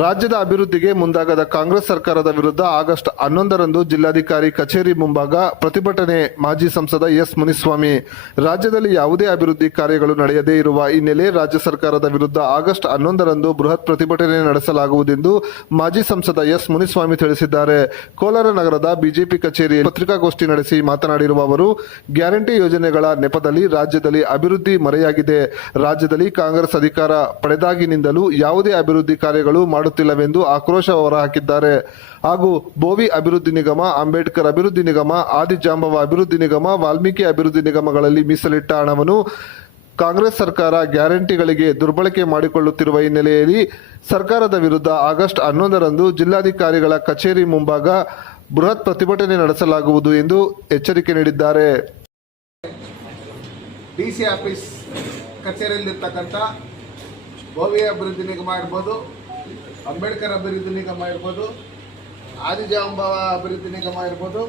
ರಾಜ್ಯದ ಅಭಿವೃದ್ಧಿಗೆ ಮುಂದಾಗದ ಕಾಂಗ್ರೆಸ್ ಸರ್ಕಾರದ ವಿರುದ್ಧ ಆಗಸ್ಟ್ ಹನ್ನೊಂದರಂದು ಜಿಲ್ಲಾಧಿಕಾರಿ ಕಚೇರಿ ಮುಂಭಾಗ ಪ್ರತಿಭಟನೆ ಮಾಜಿ ಸಂಸದ ಎಸ್ ಮುನಿಸ್ವಾಮಿ. ರಾಜ್ಯದಲ್ಲಿ ಯಾವುದೇ ಅಭಿವೃದ್ಧಿ ಕಾರ್ಯಗಳು ನಡೆಯದೇ ಇರುವ ಹಿನ್ನೆಲೆ ರಾಜ್ಯ ಸರ್ಕಾರದ ವಿರುದ್ಧ ಆಗಸ್ಟ್ ಹನ್ನೊಂದರಂದು ಬೃಹತ್ ಪ್ರತಿಭಟನೆ ನಡೆಸಲಾಗುವುದೆಂದು ಮಾಜಿ ಸಂಸದ ಎಸ್ ಮುನಿಸ್ವಾಮಿ ತಿಳಿಸಿದ್ದಾರೆ. ಕೋಲಾರ ನಗರದ ಬಿಜೆಪಿ ಕಚೇರಿ ಪತ್ರಿಕಾಗೋಷ್ಠಿ ನಡೆಸಿ ಮಾತನಾಡಿರುವ ಅವರು, ಗ್ಯಾರಂಟಿ ಯೋಜನೆಗಳ ನೆಪದಲ್ಲಿ ರಾಜ್ಯದಲ್ಲಿ ಅಭಿವೃದ್ಧಿ ಮರೆಯಾಗಿದೆ. ರಾಜ್ಯದಲ್ಲಿ ಕಾಂಗ್ರೆಸ್ ಅಧಿಕಾರ ಪಡೆದಾಗಿನಿಂದಲೂ ಯಾವುದೇ ಅಭಿವೃದ್ಧಿ ಕಾರ್ಯಗಳು ಮಾಡುತ್ತಿಲ್ಲವೆಂದು ಆಕ್ರೋಶ ಹೊರಹಾಕಿದ್ದಾರೆ. ಹಾಗೂ ಬೋವಿ ಅಭಿವೃದ್ಧಿ ನಿಗಮ, ಅಂಬೇಡ್ಕರ್ ಅಭಿವೃದ್ಧಿ ನಿಗಮ, ಆದಿಜಾಂಬವ ಅಭಿವೃದ್ಧಿ ನಿಗಮ, ವಾಲ್ಮೀಕಿ ಅಭಿವೃದ್ಧಿ ನಿಗಮಗಳಲ್ಲಿ ಮೀಸಲಿಟ್ಟ ಹಣವನ್ನು ಕಾಂಗ್ರೆಸ್ ಸರ್ಕಾರ ಗ್ಯಾರಂಟಿಗಳಿಗೆ ದುರ್ಬಳಕೆ ಮಾಡಿಕೊಳ್ಳುತ್ತಿರುವ ಹಿನ್ನೆಲೆಯಲ್ಲಿ ಸರ್ಕಾರದ ವಿರುದ್ಧ ಆಗಸ್ಟ್ ಹನ್ನೊಂದರಂದು ಜಿಲ್ಲಾಧಿಕಾರಿಗಳ ಕಚೇರಿ ಮುಂಭಾಗ ಬೃಹತ್ ಪ್ರತಿಭಟನೆ ನಡೆಸಲಾಗುವುದು ಎಂದು ಎಚ್ಚರಿಕೆ ನೀಡಿದ್ದಾರೆ. ಡಿಸಿ ಆಫೀಸ್ ಕಚೇರಿಯಲ್ಲಿರ್ತಕ್ಕಂಥ ಭವ್ಯ ಅಭಿವೃದ್ಧಿ ನಿಗಮ ಇರ್ಬೋದು ಅಂಬೇಡ್ಕರ್ ಅಭಿವೃದ್ಧಿ ನಿಗಮ ಇರ್ಬೋದು, ಆದಿಜಾಂಬವ ಅಭಿವೃದ್ಧಿ ನಿಗಮ ಇರ್ಬೋದು,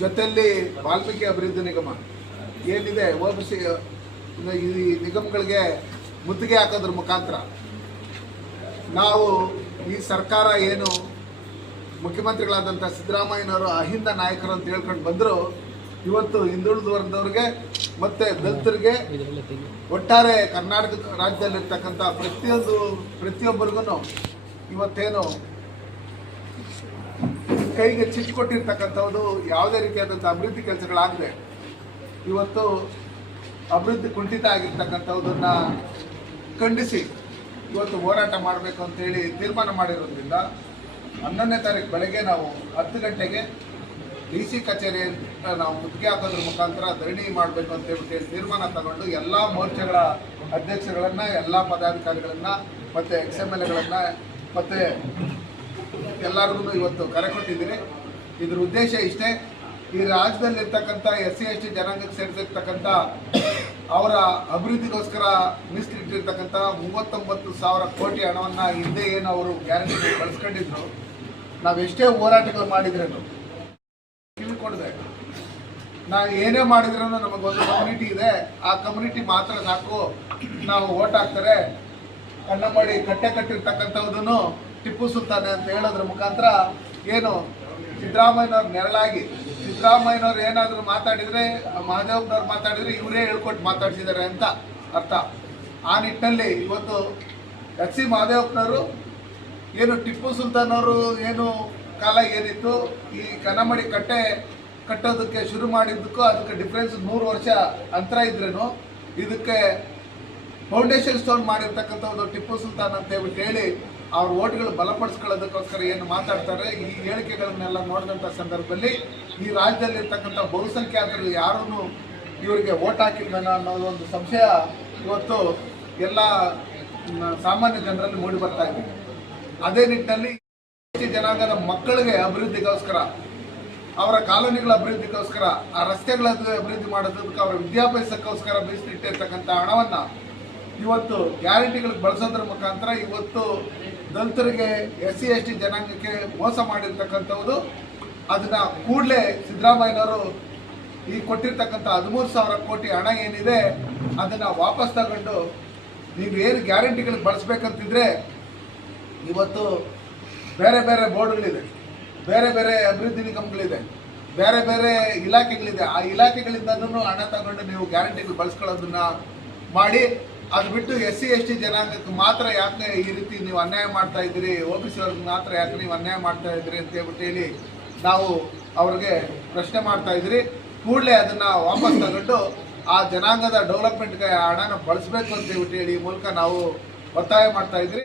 ಜೊತೆಯಲ್ಲಿ ವಾಲ್ಮೀಕಿ ಅಭಿವೃದ್ಧಿ ನಿಗಮ. ಏನಿದೆ ಒ ಬಿ ಸಿ ಈ ನಿಗಮಗಳಿಗೆ ಮುತ್ತಿಗೆ ಹಾಕೋದ್ರ ಮುಖಾಂತರ ನಾವು ಈ ಸರ್ಕಾರ ಏನು ಮುಖ್ಯಮಂತ್ರಿಗಳಾದಂಥ ಸಿದ್ದರಾಮಯ್ಯನವರು ಅಹಿಂದ ನಾಯಕರು ಅಂತ ಹೇಳ್ಕೊಂಡು ಬಂದರು, ಇವತ್ತು ಹಿಂದುಳಿದ ವರ್ಗದವ್ರಿಗೆ ಮತ್ತು ದಲಿತರಿಗೆ ಒಟ್ಟಾರೆ ಕರ್ನಾಟಕ ರಾಜ್ಯದಲ್ಲಿರ್ತಕ್ಕಂಥ ಪ್ರತಿಯೊಂದು ಪ್ರತಿಯೊಬ್ಬರಿಗೂ ಇವತ್ತೇನು ಕೈಗೆ ಚಿಚ್ಚು ಕೊಟ್ಟಿರ್ತಕ್ಕಂಥದ್ದು ಯಾವುದೇ ರೀತಿಯಾದಂಥ ಅಭಿವೃದ್ಧಿ ಕೆಲಸಗಳಾಗದೆ ಇವತ್ತು ಅಭಿವೃದ್ಧಿ ಕುಂಠಿತ ಆಗಿರ್ತಕ್ಕಂಥದ್ದನ್ನ ಖಂಡಿಸಿ ಇವತ್ತು ಹೋರಾಟ ಮಾಡಬೇಕು ಅಂತೇಳಿ ತೀರ್ಮಾನ ಮಾಡಿರೋದ್ರಿಂದ ಹನ್ನೊಂದನೇ ತಾರೀಕು ಬೆಳಗ್ಗೆ ನಾವು ಹತ್ತು ಗಂಟೆಗೆ ಡಿ ಸಿ ಕಚೇರಿ ನಾವು ಮುತ್ತಿಗೆ ಹಾಕೋದ್ರ ಮುಖಾಂತರ ಧರಣಿ ಮಾಡಬೇಕು ಅಂತ ಹೇಳ್ಬಿಟ್ಟು ತೀರ್ಮಾನ ತಗೊಂಡು ಎಲ್ಲ ಮೋರ್ಚಾಗಳ ಅಧ್ಯಕ್ಷಗಳನ್ನು, ಎಲ್ಲ ಪದಾಧಿಕಾರಿಗಳನ್ನು ಮತ್ತು ಎಕ್ಸ್ ಎಂ ಎಲ್ ಎಗಳನ್ನು ಮತ್ತು ಎಲ್ಲರಿಗೂ ಇವತ್ತು ಕರೆ ಕೊಟ್ಟಿದ್ದೀನಿ. ಇದ್ರ ಉದ್ದೇಶ ಇಷ್ಟೇ, ಈ ರಾಜ್ಯದಲ್ಲಿರ್ತಕ್ಕಂಥ ಎಸ್ ಸಿ ಎಸ್ ಟಿ ಜನಾಂಗಕ್ಕೆ ಸೇರಿಸಿರ್ತಕ್ಕಂಥ ಅವರ ಅಭಿವೃದ್ಧಿಗೋಸ್ಕರ ಮೀಸಲಿಟ್ಟಿರ್ತಕ್ಕಂಥ ಮೂವತ್ತೊಂಬತ್ತು ಸಾವಿರ ಕೋಟಿ ಹಣವನ್ನು ಹಿಂದೆ ಏನು ಅವರು ಗ್ಯಾರಂಟಿ ಬಳಸ್ಕೊಂಡಿದ್ರು ನಾವು ಎಷ್ಟೇ ಹೋರಾಟಗಳು ಮಾಡಿದ್ರೇನು ತಿಳ್ಕೊಡ್ದೆ ನಾವು ಏನೇ ಮಾಡಿದ್ರೂ ನಮಗೊಂದು ಕಮ್ಯುನಿಟಿ ಇದೆ. ಆ ಕಮ್ಯುನಿಟಿ ಮಾತ್ರ ಸಾಕು. ನಾವು ಓಟ್ ಹಾಕ್ತಾರೆ. ಕನ್ನಂಬಾಡಿ ಕಟ್ಟೆ ಕಟ್ಟಿರ್ತಕ್ಕಂಥದ್ದನ್ನು ಟಿಪ್ಪು ಸುಲ್ತಾನೆ ಅಂತ ಹೇಳೋದ್ರ ಮುಖಾಂತರ ಏನು ಸಿದ್ದರಾಮಯ್ಯನವ್ರ ನೆರಳಾಗಿ, ಸಿದ್ದರಾಮಯ್ಯನವ್ರು ಏನಾದರೂ ಮಾತಾಡಿದರೆ, ಮಹಾದೇವನವ್ರು ಮಾತಾಡಿದರೆ ಇವರೇ ಹೇಳ್ಕೊಟ್ಟು ಮಾತಾಡ್ಸಿದ್ದಾರೆ ಅಂತ ಅರ್ಥ. ಆ ನಿಟ್ಟಿನಲ್ಲಿ ಇವತ್ತು ಎಚ್ ಸಿ ಮಹಾದೇವಪ್ಪನವರು ಏನು ಟಿಪ್ಪು ಸುಲ್ತಾನ್ ಅವರು ಏನು ಕಾಲ ಏನಿತ್ತು, ಈ ಕನ್ನಮಡಿ ಕಟ್ಟೆ ಕಟ್ಟೋದಕ್ಕೆ ಶುರು ಮಾಡಿದ್ದಕ್ಕೂ ಅದಕ್ಕೆ ಡಿಫ್ರೆನ್ಸ್ ನೂರು ವರ್ಷ ಅಂತರ ಇದ್ರೇನು, ಇದಕ್ಕೆ ಫೌಂಡೇಶನ್ ಸ್ಟೋನ್ ಮಾಡಿರ್ತಕ್ಕಂಥದ್ದು ಟಿಪ್ಪು ಸುಲ್ತಾನ್ ಅಂತ ಹೇಳ್ಬಿಟ್ಟು ಹೇಳಿ ಅವ್ರ ಓಟ್ಗಳು ಬಲಪಡಿಸ್ಕೊಳ್ಳೋದಕ್ಕೋಸ್ಕರ ಏನು ಮಾತಾಡ್ತಾರೆ, ಈ ಹೇಳಿಕೆಗಳನ್ನೆಲ್ಲ ನೋಡಿದಂಥ ಸಂದರ್ಭದಲ್ಲಿ ಈ ರಾಜ್ಯದಲ್ಲಿರ್ತಕ್ಕಂಥ ಬಹುಸಂಖ್ಯಾತರು ಯಾರೂ ಇವರಿಗೆ ಓಟ್ ಹಾಕಿಲ್ವೇನೋ ಅನ್ನೋದು ಒಂದು ಸಂಶಯ ಇವತ್ತು ಎಲ್ಲ ಸಾಮಾನ್ಯ ಜನರಲ್ಲಿ ಮೂಡಿ ಬರ್ತಾ ಇದೆ. ಅದೇ ನಿಟ್ಟಿನಲ್ಲಿ ಜನಾಂಗದ ಮಕ್ಕಳಿಗೆ ಅಭಿವೃದ್ಧಿಗೋಸ್ಕರ, ಅವರ ಕಾಲೋನಿಗಳ ಅಭಿವೃದ್ಧಿಗೋಸ್ಕರ, ಆ ರಸ್ತೆಗಳ ಅಭಿವೃದ್ಧಿ ಮಾಡೋದಕ್ಕೆ ಅವರ ವಿದ್ಯಾಭ್ಯಾಸಕ್ಕೋಸ್ಕರ ಮೀಸಲಿಟ್ಟಿರ್ತಕ್ಕಂಥ ಹಣವನ್ನ ಇವತ್ತು ಗ್ಯಾರಂಟಿಗಳಿಗೆ ಬಳಸೋದ್ರ ಮುಖಾಂತರ ಇವತ್ತು ದಲಿತರಿಗೆ ಎಸ್ ಸಿ ಎಸ್ ಟಿ ಜನಾಂಗಕ್ಕೆ ಮೋಸ ಮಾಡಿರ್ತಕ್ಕಂಥವ್ರು, ಅದನ್ನ ಕೂಡಲೇ ಸಿದ್ದರಾಮಯ್ಯನವರು ಈ ಕೊಟ್ಟಿರ್ತಕ್ಕಂಥ ಹದಿಮೂರು ಸಾವಿರ ಕೋಟಿ ಹಣ ಏನಿದೆ, ಅದನ್ನ ವಾಪಸ್ ತಗೊಂಡು ನೀವು ಏನು ಗ್ಯಾರಂಟಿಗಳಿಗೆ ಬಳಸ್ಬೇಕಂತಿದ್ರೆ ಇವತ್ತು ಬೇರೆ ಬೇರೆ ಬೋರ್ಡ್ಗಳಿದೆ, ಬೇರೆ ಬೇರೆ ಅಭಿವೃದ್ಧಿ ನಿಗಮಗಳಿದೆ, ಬೇರೆ ಬೇರೆ ಇಲಾಖೆಗಳಿದೆ. ಆ ಇಲಾಖೆಗಳಿಂದನೂ ಹಣ ತಗೊಂಡು ನೀವು ಗ್ಯಾರಂಟಿಗಳು ಬಳಸ್ಕೊಳ್ಳೋದನ್ನ ಮಾಡಿ ಅದು ಬಿಟ್ಟು ಎಸ್ ಸಿ ಎಸ್ ಟಿ ಜನಾಂಗಕ್ಕೆ ಮಾತ್ರ ಯಾಕೆ ಈ ರೀತಿ ನೀವು ಅನ್ಯಾಯ ಮಾಡ್ತಾ ಇದ್ದೀರಿ? ಒ ಬಿ ಸಿ ಮಾತ್ರ ಯಾಕೆ ನೀವು ಅನ್ಯಾಯ ಮಾಡ್ತಾ ಇದ್ದೀರಿ ಅಂತ ಹೇಳ್ಬಿಟ್ಟು ಹೇಳಿ ನಾವು ಅವ್ರಿಗೆ ಪ್ರಶ್ನೆ ಮಾಡ್ತಾ ಇದ್ದೀರಿ. ಕೂಡಲೇ ಅದನ್ನು ವಾಪಸ್ ತಗೊಂಡು ಆ ಜನಾಂಗದ ಡೆವಲಪ್ಮೆಂಟ್ಗೆ ಹಣನ ಬಳಸಬೇಕು ಅಂತ ಹೇಳ್ಬಿಟ್ಟು ಹೇಳಿ ಮೂಲಕ ನಾವು ಒತ್ತಾಯ ಮಾಡ್ತಾ ಇದ್ರಿ